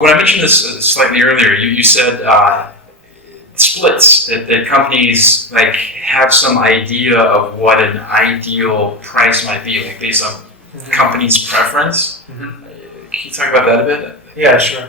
When I mentioned this slightly earlier, you said splits, that companies like have some idea of what an ideal price might be, like based on company's preference. Can you talk about that a bit? Yeah, sure.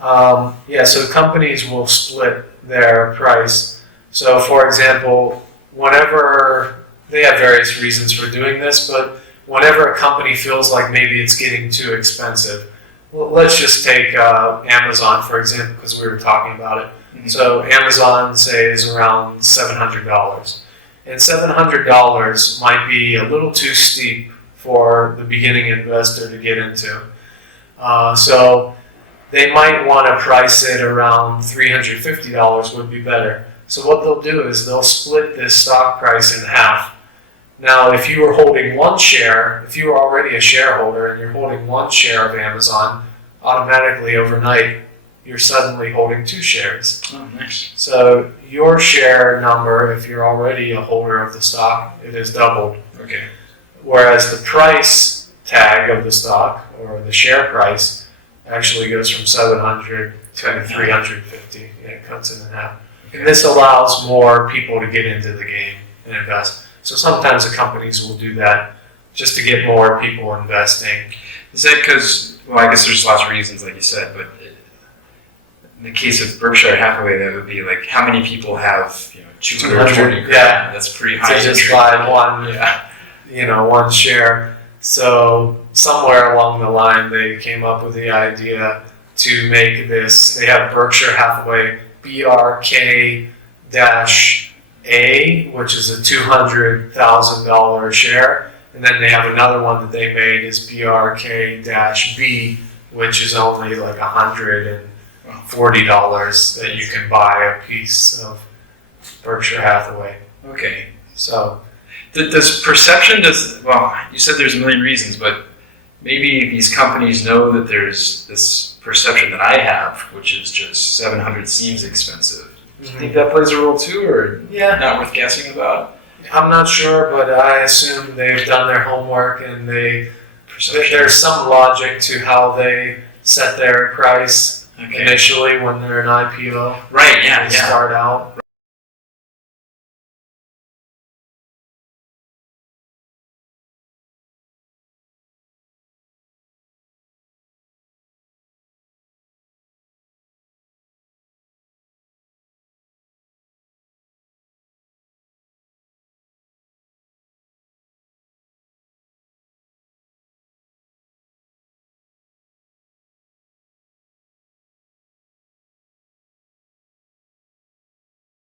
So companies will split their price. So for example, whenever they have various reasons for doing this, but whenever a company feels like maybe it's getting too expensive, well, let's just take Amazon for example, because we were talking about it. Mm-hmm. So Amazon, say, is around $700. And $700 might be a little too steep for the beginning investor to get into. So they might want to price it around $350 would be better. So what they'll do is they'll split this stock price in half. Now, if you were holding one share, if you were already a shareholder and you're holding one share of Amazon, automatically overnight, you're suddenly holding two shares. Oh, nice. So your share number, if you're already a holder of the stock, it is doubled. Okay. Whereas the price tag of the stock, or the share price, actually goes from 700 to 350. It cuts it in half. Okay. And this allows more people to get into the game and invest. So sometimes the companies will do that just to get more people investing. Is that because, well, I guess there's lots of reasons, like you said, but in the case of Berkshire Hathaway, that would be like how many people have 220 grand? Yeah, that's pretty high. To just buy one share. So somewhere along the line, they came up with the idea to make this. They have Berkshire Hathaway BRK-A, which is a $200,000 share, and then they have another one that they made is BRK-B, which is only like $140 that you can buy a piece of Berkshire Hathaway. Okay. So, does perception, well, you said there's a million reasons, but maybe these companies know that there's this perception that I have, which is just 700 seems expensive. Do you think that plays a role too, or not worth guessing about? I'm not sure, but I assume they've done their homework and there's some logic to how they set their price initially when they're an IPO. Right, yeah. Start out.